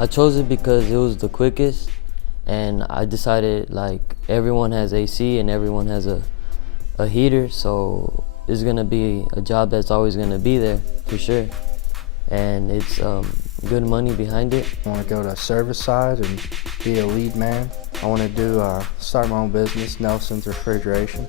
I chose it because it was the quickest, and I decided like everyone has AC and everyone has a heater, so it's gonna be a job that's always gonna be there for sure, and it's good money behind it. I want to go to service side and be a lead man. I want to start my own business, Nelson's Refrigeration.